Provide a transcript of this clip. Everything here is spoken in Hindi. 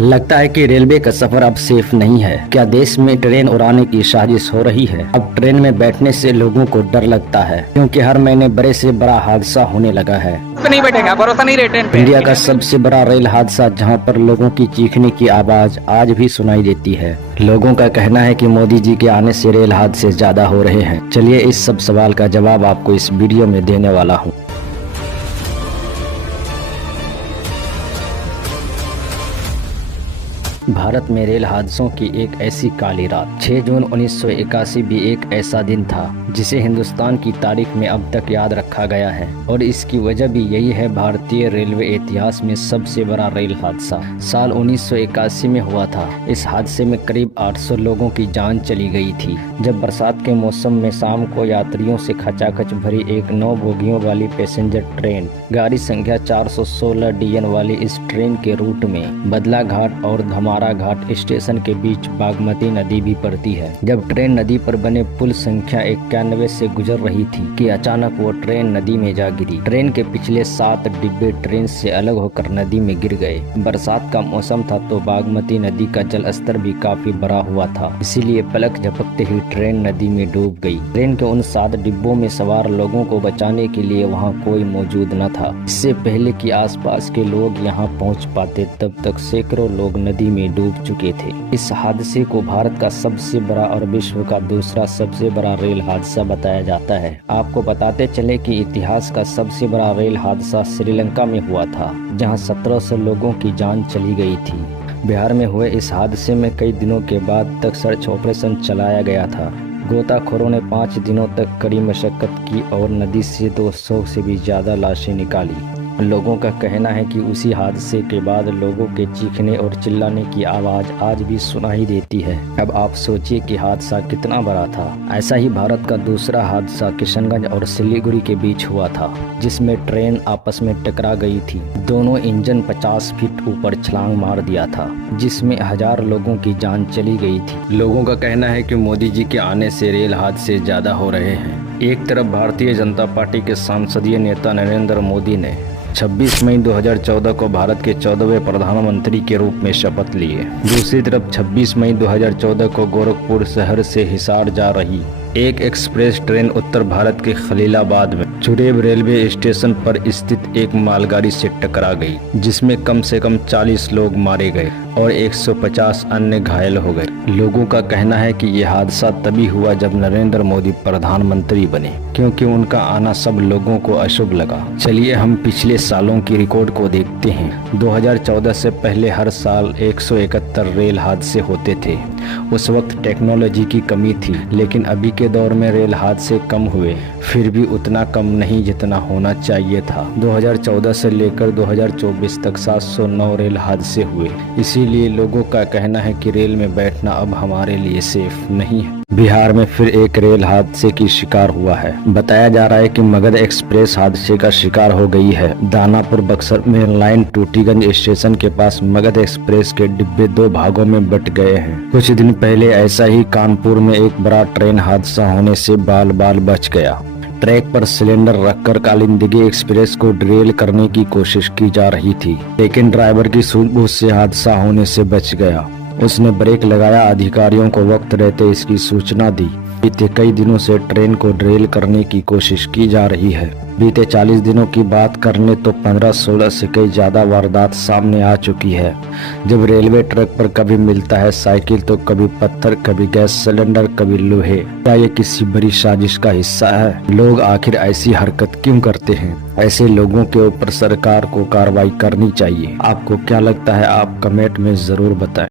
लगता है कि रेलवे का सफर अब सेफ नहीं है। क्या देश में ट्रेन उड़ाने की साजिश हो रही है? अब ट्रेन में बैठने से लोगों को डर लगता है, क्योंकि हर महीने बड़े से बड़ा हादसा होने लगा है। पे नहीं बैठेगा, भरोसा नहीं रहे ट्रेन पे। इंडिया का सबसे बड़ा रेल हादसा, जहां पर लोगों की चीखने की आवाज आज भी सुनाई देती है। लोगों का कहना है कि मोदी जी के आने से रेल हादसे ज्यादा हो रहे हैं। चलिए इस सब सवाल का जवाब आपको इस वीडियो में देने वाला हूँ। भारत में रेल हादसों की एक ऐसी काली रात। 6 जून 1981 भी एक ऐसा दिन था जिसे हिंदुस्तान की तारीख में अब तक याद रखा गया है, और इसकी वजह भी यही है। भारतीय रेलवे इतिहास में सबसे बड़ा रेल हादसा साल 1981 में हुआ था। इस हादसे में करीब 800 लोगों की जान चली गई थी, जब बरसात के मौसम में शाम को यात्रियों से खचाखच भरी एक 9 बोगियों वाली पैसेंजर ट्रेन, गाड़ी संख्या 416 DN वाली इस ट्रेन के रूट में बदला घाट और धमारा घाट स्टेशन के बीच बागमती नदी भी पड़ती है। जब ट्रेन नदी पर बने पुल संख्या 91 से गुजर रही थी कि अचानक वो ट्रेन नदी में जा गिरी। ट्रेन के पिछले 7 डिब्बे ट्रेन से अलग होकर नदी में गिर गए। बरसात का मौसम था तो बागमती नदी का जल स्तर भी काफी बढ़ा हुआ था, इसीलिए पलक झपकते ही ट्रेन नदी में डूब गई। ट्रेन के उन 7 डिब्बों में सवार लोगों को बचाने के लिए वहाँ कोई मौजूद न था। इससे पहले कि आसपास के लोग यहाँ पहुँच पाते, तब तक सैकड़ों लोग नदी में डूब चुके थे। इस हादसे को भारत का सबसे बड़ा और विश्व का दूसरा सबसे बड़ा रेल हादसा बताया जाता है। आपको बताते चले कि इतिहास का सबसे बड़ा रेल हादसा श्रीलंका में हुआ था, जहां 1700 लोगों की जान चली गई थी। बिहार में हुए इस हादसे में कई दिनों के बाद तक सर्च ऑपरेशन चलाया गया था। गोताखोरों ने 5 दिनों तक कड़ी मशक्कत की और नदी से 200 से भी ज्यादा लाशें निकाली। लोगों का कहना है कि उसी हादसे के बाद लोगों के चीखने और चिल्लाने की आवाज आज भी सुनाई देती है। अब आप सोचिए कि हादसा कितना बड़ा था। ऐसा ही भारत का दूसरा हादसा किशनगंज और सिलीगुड़ी के बीच हुआ था, जिसमें ट्रेन आपस में टकरा गई थी। दोनों इंजन 50 फीट ऊपर छलांग मार दिया था, जिसमें 1000 लोगों की जान चली गई थी। लोगों का कहना है कि मोदी जी के आने से रेल हादसे ज्यादा हो रहे हैं। एक तरफ भारतीय जनता पार्टी के संसदीय नेता नरेंद्र मोदी ने 26 मई 2014 को भारत के 14वें प्रधानमंत्री के रूप में शपथ लिए। दूसरी तरफ 26 मई 2014 को गोरखपुर शहर से हिसार जा रही एक एक्सप्रेस ट्रेन उत्तर भारत के खलीलाबाद में चुरेब रेलवे स्टेशन पर स्थित एक मालगाड़ी से टकरा गई, जिसमें कम से कम 40 लोग मारे गए और 150 अन्य घायल हो गए। लोगों का कहना है कि यह हादसा तभी हुआ जब नरेंद्र मोदी प्रधानमंत्री बने, क्योंकि उनका आना सब लोगों को अशुभ लगा। चलिए हम पिछले सालों की रिकॉर्ड को देखते हैं। 2014 से पहले हर साल 171 रेल हादसे होते थे। उस वक्त टेक्नोलॉजी की कमी थी, लेकिन अभी के दौर में रेल हादसे कम हुए, फिर भी उतना कम नहीं जितना होना चाहिए था। 2014 से लेकर 2024 तक 709 रेल हादसे हुए। इसीलिए लोगों का कहना है कि रेल में बैठना अब हमारे लिए सेफ नहीं है। बिहार में फिर एक रेल हादसे की शिकार हुआ है। बताया जा रहा है कि मगध एक्सप्रेस हादसे का शिकार हो गई है। दानापुर बक्सर में लाइन टूटीगंज स्टेशन के पास मगध एक्सप्रेस के डिब्बे 2 भागों में बट गए हैं। कुछ दिन पहले ऐसा ही कानपुर में एक बड़ा ट्रेन हादसा होने से बाल बाल बच गया। ट्रैक पर सिलेंडर रखकर कालिंदी एक्सप्रेस को डिरेल करने की कोशिश की जा रही थी, लेकिन ड्राइवर की सूझबूझ से हादसा होने से बच गया। उसने ब्रेक लगाया, अधिकारियों को वक्त रहते इसकी सूचना दी। बीते कई दिनों से ट्रेन को डिरेल करने की कोशिश की जा रही है। बीते 40 दिनों की बात करने तो 15-16 से कई ज्यादा वारदात सामने आ चुकी है। जब रेलवे ट्रैक पर कभी मिलता है साइकिल तो कभी पत्थर, कभी गैस सिलेंडर, कभी लोहे। क्या ये किसी बड़ी साजिश का हिस्सा है? लोग आखिर ऐसी हरकत क्यों करते हैं? ऐसे लोगों के ऊपर सरकार को कार्रवाई करनी चाहिए। आपको क्या लगता है? आप कमेंट में जरूर बताएं।